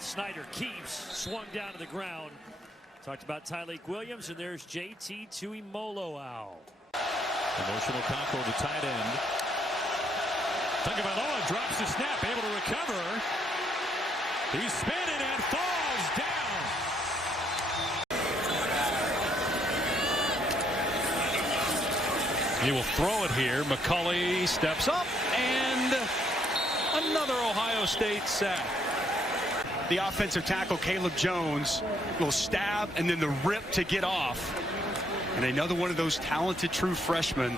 Snyder keeps, swung down to the ground. Talked about Tyleik Williams, and there's JT Tuimoloau. Emotional tackle to tight end. Tuimoloau drops the snap, able to recover. He's spinning and falls down. He will throw it here. McCulley steps up, and another Ohio State sack. The offensive tackle, Caleb Jones, will stab and then the rip to get off. And another one of those talented true freshmen.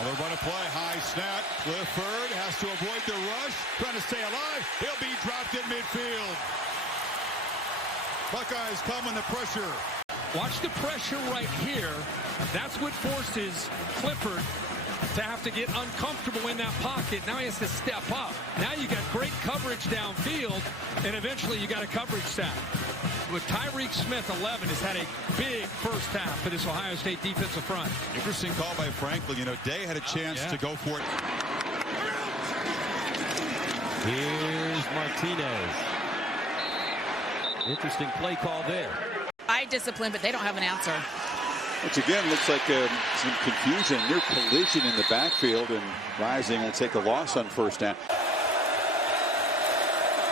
Another run of play, high snap. Clifford has to avoid the rush, trying to stay alive. He'll be dropped in midfield. Buckeyes come under pressure. Watch the pressure right here. That's what forces Clifford to have to get uncomfortable in that pocket. Now he has to step up. Now you got great coverage downfield, and eventually you got a coverage sack. With Tyreek Smith, 11, has had a big first half for this Ohio State defensive front. Interesting call by Franklin. You know, Day had a chance to go for it. Here's Martinez. Interesting play call there. Eye discipline, but they don't have an answer. Which again looks like some confusion, near collision in the backfield, and Rising will take a loss on first down.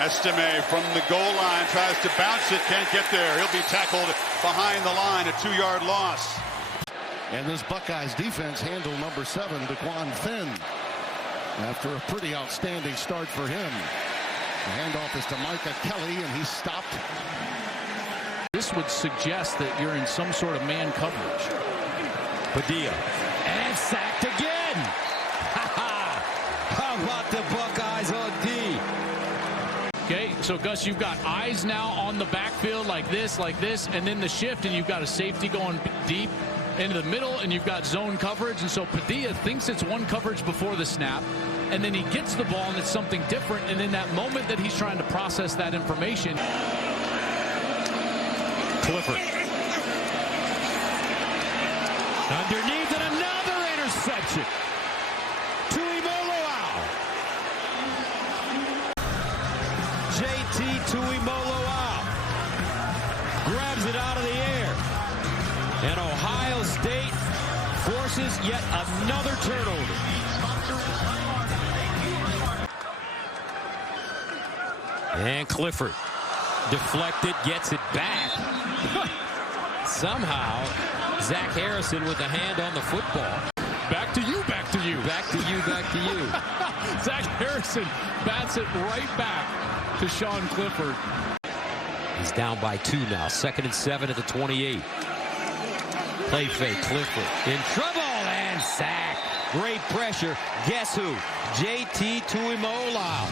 Estime from the goal line tries to bounce it, can't get there. He'll be tackled behind the line, a 2-yard loss. And this Buckeyes defense handled number 7, Daquan Finn, after a pretty outstanding start for him. The handoff is to Micah Kelly, and he's stopped. This would suggest that you're in some sort of man coverage. Padilla. And sacked again. How about the Buckeyes on D? Okay, so Gus, you've got eyes now on the backfield like this, and then the shift, and you've got a safety going deep into the middle, and you've got zone coverage. And so Padilla thinks it's one coverage before the snap, and then he gets the ball, and it's something different. And in that moment that he's trying to process that information, Clifford. Underneath, and another interception. Tuimoloau. JT Tuimoloau grabs it out of the air. And Ohio State forces yet another turnover. And Clifford deflected, gets it back. Somehow, Zach Harrison with a hand on the football. back to you, back to you. Back to you, back to you. Zach Harrison bats it right back to Sean Clifford. He's down by 2 now. 2nd and 7 at the 28. Play fake, Clifford in trouble, and sack. Great pressure. Guess who? JT Tuimoloau.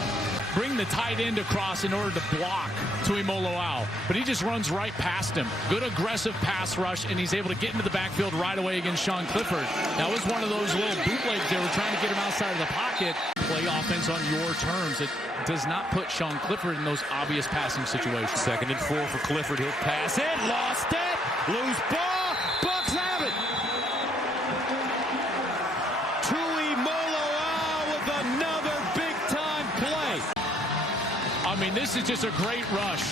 Bring the tight end across in order to block Tuimoloau, but he just runs right past him. Good aggressive pass rush, and he's able to get into the backfield right away against Sean Clifford. That was one of those little bootlegs. They were trying to get him outside of the pocket. Play offense on your terms. It does not put Sean Clifford in those obvious passing situations. 2nd and 4 for Clifford. He'll pass it. Lost it. Loose ball. Bucks have it. Tuimoloau with another big-time play. I mean, this is just a great rush.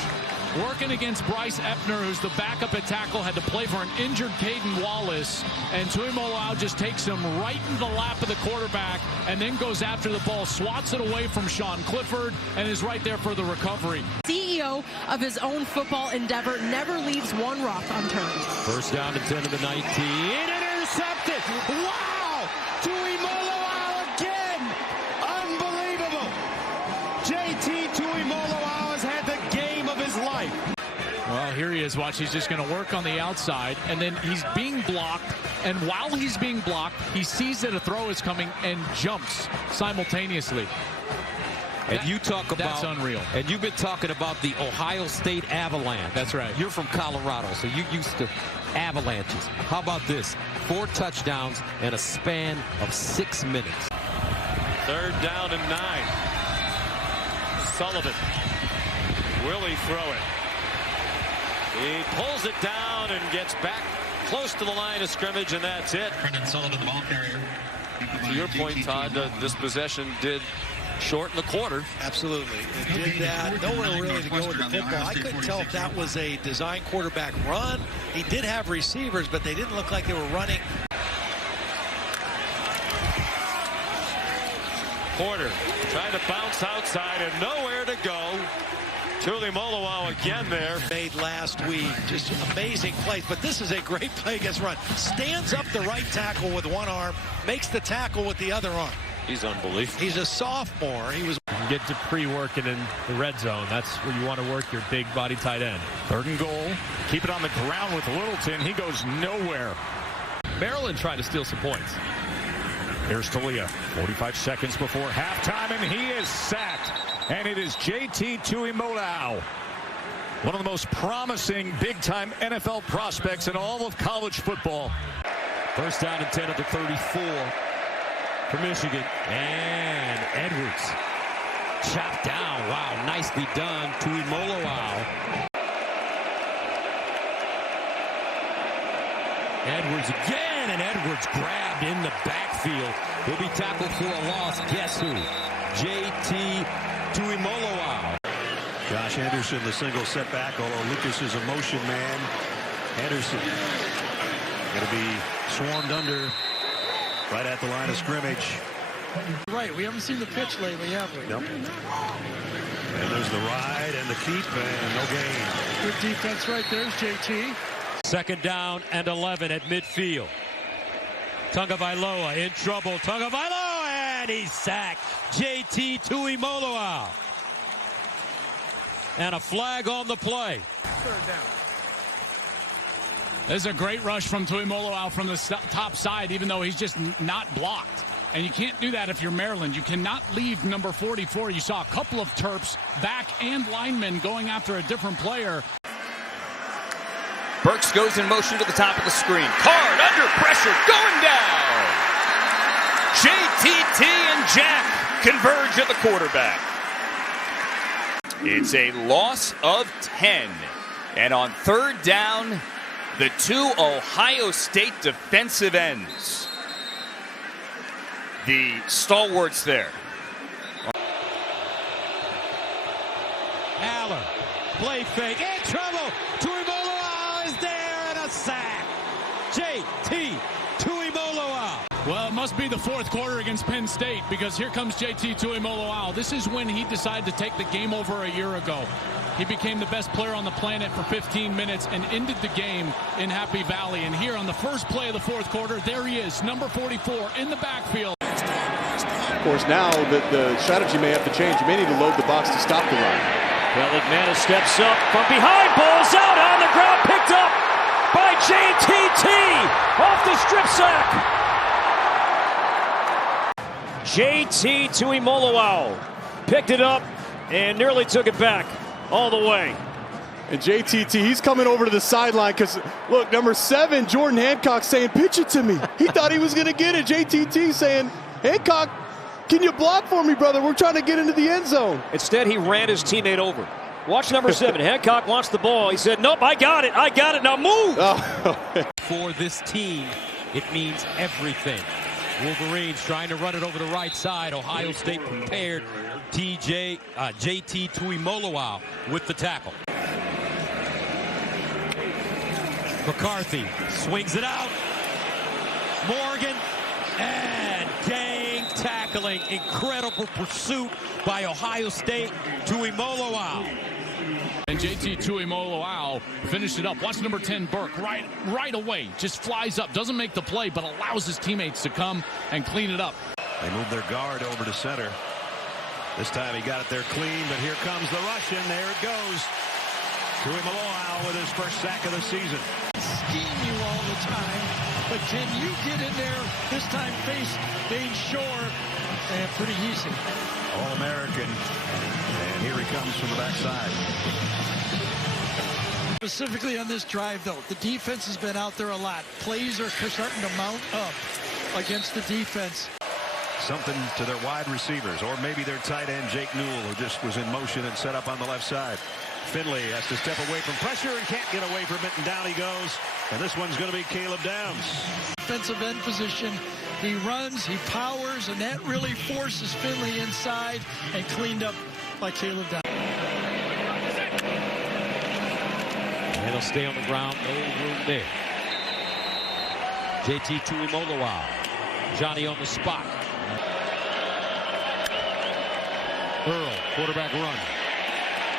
Working against Bryce Epner, who's the backup at tackle, had to play for an injured Caden Wallace. And Tuimoloau just takes him right in the lap of the quarterback and then goes after the ball, swats it away from Sean Clifford, and is right there for the recovery. CEO of his own football endeavor never leaves one rock unturned. First down and 10 to the 19. Intercepted. Wow! Tuimoloau again! Unbelievable! JT Tuimoloau has had the game of his life. Well, here he is. Watch, he's just going to work on the outside, and then he's being blocked. And while he's being blocked, he sees that a throw is coming and jumps simultaneously. And you talk about... That's unreal. And you've been talking about the Ohio State Avalanche. That's right. You're from Colorado, so you're used to avalanches. How about this? 4 touchdowns in a span of 6 minutes. 3rd down and 9. Sullivan. Will he throw it? He pulls it down and gets back close to the line of scrimmage, and that's it. Brendan Sullivan, the ball carrier. To your point, Todd, this possession did shorten the quarter. Absolutely. It did that. Nowhere really to go with the football. I couldn't tell if that was a design quarterback run. He did have receivers, but they didn't look like they were running. Porter trying to bounce outside and nowhere to go. Tuimoloau again there. Made last week. Just amazing plays. But this is a great play against run. Stands up the right tackle with one arm. Makes the tackle with the other arm. He's unbelievable. He's a sophomore. He was. Get to pre-working in the red zone. That's where you want to work your big body tight end. 3rd and goal. Keep it on the ground with Littleton. He goes nowhere. Maryland trying to steal some points. Here's Talia, 45 seconds before halftime, and he is sacked. And it is JT Tuimoloau, one of the most promising big-time NFL prospects in all of college football. 1st down and 10 at the 34 for Michigan. And Edwards chopped down. Wow, nicely done. Tuimoloau. Edwards again, and Edwards grabbed in the backfield. He'll be tackled for a loss. Guess who? JT Tuimoloau. Josh Anderson, the single setback, although Lucas is a motion man. Anderson going to be swarmed under right at the line of scrimmage. Right, we haven't seen the pitch lately, have we? Nope. And there's the ride and the keep and no gain. Good defense right there, JT. 2nd down and 11 at midfield. Tagovailoa in trouble. Tagovailoa, and he's sacked. JT Tuimoloau. And a flag on the play. 3rd down. This is a great rush from Tuimoloau from the top side, even though he's just not blocked. And you can't do that if you're Maryland. You cannot leave number 44. You saw a couple of Terps, back and linemen, going after a different player. Burks goes in motion to the top of the screen. Card under pressure, going down. JTT and Jack converge at the quarterback. It's a loss of 10. And on 3rd down, the 2 Ohio State defensive ends. The stalwarts there. Aller, play fake, in trouble. Tuimoloau is there, and a sack. JT Tuimoloau. Well, it must be the 4th quarter against Penn State, because here comes JT Tuimoloau. This is when he decided to take the game over a year ago. He became the best player on the planet for 15 minutes and ended the game in Happy Valley. And here on the first play of the 4th quarter, there he is, number 44 in the backfield. Of course, now the strategy may have to change. You may need to load the box to stop the run. Peligmana steps up from behind, balls out on the ground, picked up by JTT off the strip sack. JT Tuimoloau picked it up and nearly took it back all the way. And JTT, he's coming over to the sideline because, look, number 7, Jordan Hancock saying, pitch it to me. He thought he was going to get it. JTT saying, Hancock, can you block for me, brother? We're trying to get into the end zone. Instead, he ran his teammate over. Watch number 7. Hancock wants the ball. He said, nope, I got it. Now move. Oh. For this team, it means everything. Wolverines trying to run it over the right side. Ohio State prepared. JT Tuimoloau with the tackle. McCarthy swings it out. Morgan, and dang tackling. Incredible pursuit by Ohio State. Tuimoloau. And JT Tuimoloau finished it up. Watch number 10, Burke, right away. Just flies up, doesn't make the play, but allows his teammates to come and clean it up. They move their guard over to center. This time he got it there clean, but here comes the rush, and there it goes. Tuimoloau with his first sack of the season. Scheme you all the time, but can you get in there this time, face Dane Shore, and pretty easy. All-American, and here he comes from the backside. Specifically on this drive, though, the defense has been out there a lot. Plays are starting to mount up against the defense. Something to their wide receivers, or maybe their tight end, Jake Newell, who just was in motion and set up on the left side. Finley has to step away from pressure and can't get away from it, and down he goes. And this one's going to be Caleb Downs. Defensive end position He runs, he powers, and that really forces Finley inside and cleaned up by Caleb down. And he'll stay on the ground, no room there. JT Tuimoloau. Johnny on the spot. Earl, quarterback run.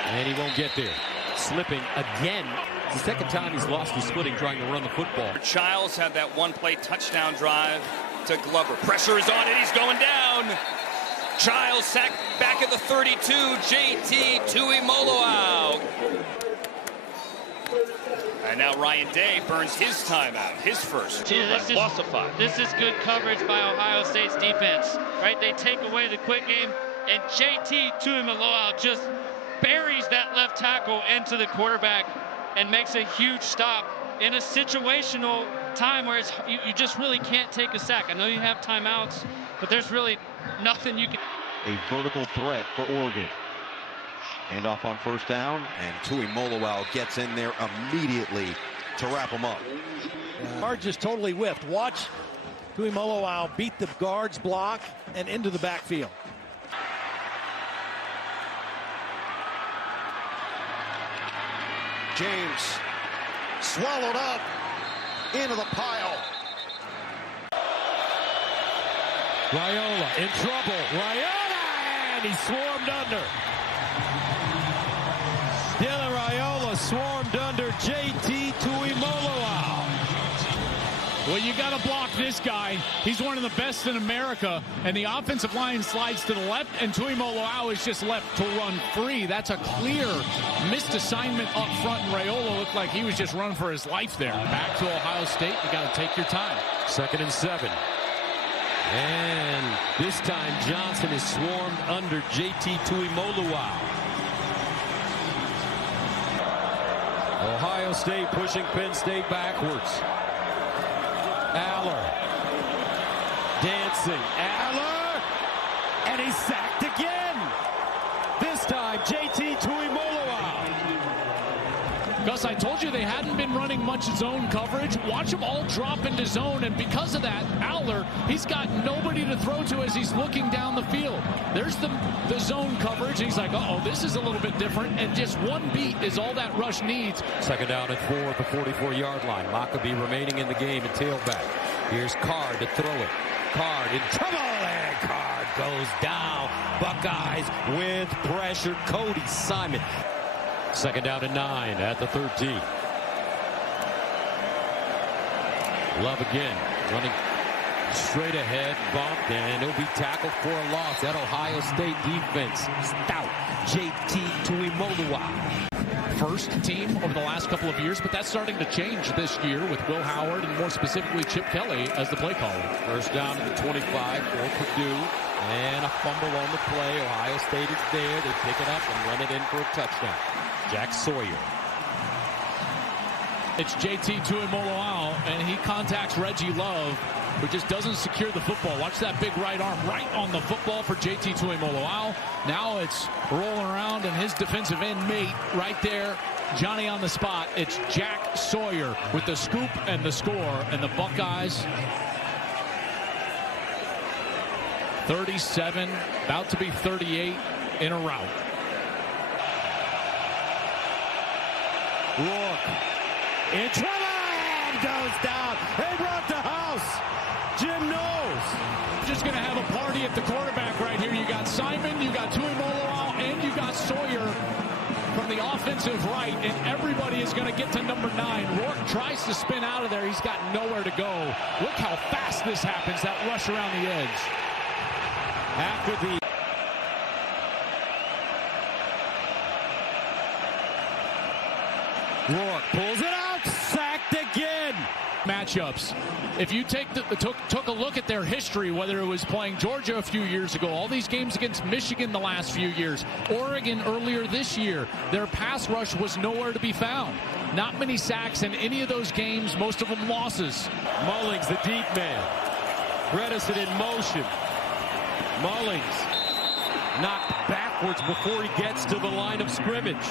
And he won't get there. Slipping again. It's the second time he's lost his footing trying to run the football. Childs had that one-play touchdown drive to Glover. Pressure is on it. He's going down. Childs sacked back at the 32. JT Tuimoloau. And now Ryan Day burns his timeout, his first. This is good coverage by Ohio State's defense, right? They take away the quick game, and JT Tuimoloau just buries that left tackle into the quarterback and makes a huge stop in a situational time where you just really can't take a sack. I know you have timeouts, but there's really nothing you can. A vertical threat for Oregon. Handoff on first down, and Tuimoloau gets in there immediately to wrap him up. Guard just totally whiffed. Watch Tuimoloau beat the guard's block and into the backfield. James swallowed up into the pile. Raiola in trouble. Raiola, and he swarmed under. Dylan Raiola swarmed under JT Tuimoloau. Well, you got to block this guy. He's one of the best in America, and the offensive line slides to the left, and Tuimoloau is just left to run free. That's a clear missed assignment up front, and Raiola looked like he was just running for his life there. Back to Ohio State, you got to take your time. 2nd and 7. And this time Johnson is swarmed under JT Tuimoloau. Ohio State pushing Penn State backwards. Aller dancing. Aller, and he's sacked again. This time JT Tuimoloau. Gus, I told you they hadn't been running much zone coverage. Watch them all drop into zone, and because of that, Aller, he's got nobody to throw to as he's looking down the field. There's the zone coverage. He's like, uh-oh, this is a little bit different, and just one beat is all that rush needs. 2nd down and 4 at the 44-yard line. Maccabee remaining in the game at tailback. Here's Card to throw it. Card in trouble, and Card goes down. Buckeyes with pressure. Cody Simon. 2nd down and 9 at the 13. Love again, running straight ahead, bumped, and he'll be tackled for a loss. That Ohio State defense, stout. JT Tuimoloau. First team over the last couple of years, but that's starting to change this year with Will Howard and more specifically Chip Kelly as the play caller. 1st down to the 25 for Purdue, and a fumble on the play. Ohio State is there. They pick it up and run it in for a touchdown. Jack Sawyer. It's JT Tuimoloau, and he contacts Reggie Love, who just doesn't secure the football. Watch that big right arm right on the football for JT Tuimoloau. Now it's rolling around, and his defensive end mate right there, Johnny on the spot. It's Jack Sawyer with the scoop and the score, and the Buckeyes 37, about to be 38 in a rout. Rourke in trouble, and goes down. They brought the house. Jim knows. Just going to have a party at the quarterback right here. You got Simon, you got Tuimoloau, and you got Sawyer from the offensive right, and everybody is going to get to number 9. Rourke tries to spin out of there. He's got nowhere to go. Look how fast this happens, that rush around the edge. After the Rourke pulls it out, sacked again. Matchups. If you take took a look at their history, whether it was playing Georgia a few years ago, all these games against Michigan the last few years, Oregon earlier this year, their pass rush was nowhere to be found. Not many sacks in any of those games, most of them losses. Mullings, the deep man. Bredesen in motion. Mullings knocked backwards before he gets to the line of scrimmage.